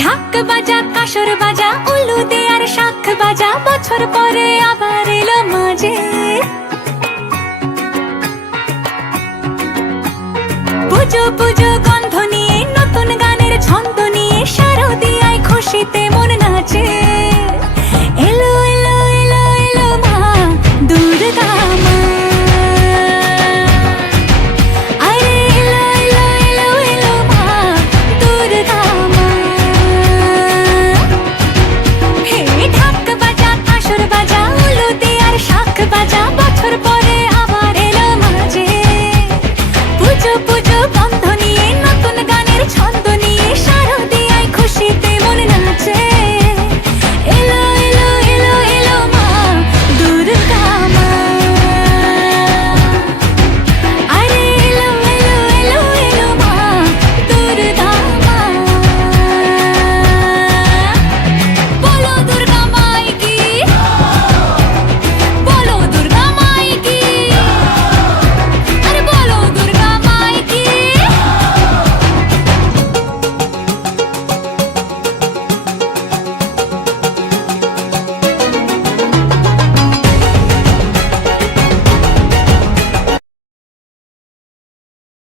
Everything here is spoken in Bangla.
ঢাক বাজা কাসর বাজা উলু দে আর শাখ বাজা, বছর পরে আবার এলো মাঝে। পুজো পুজো গন্ধ নিয়ে নতুন গানের ছন্দ নিয়ে শারদিয়ায় খুশিতে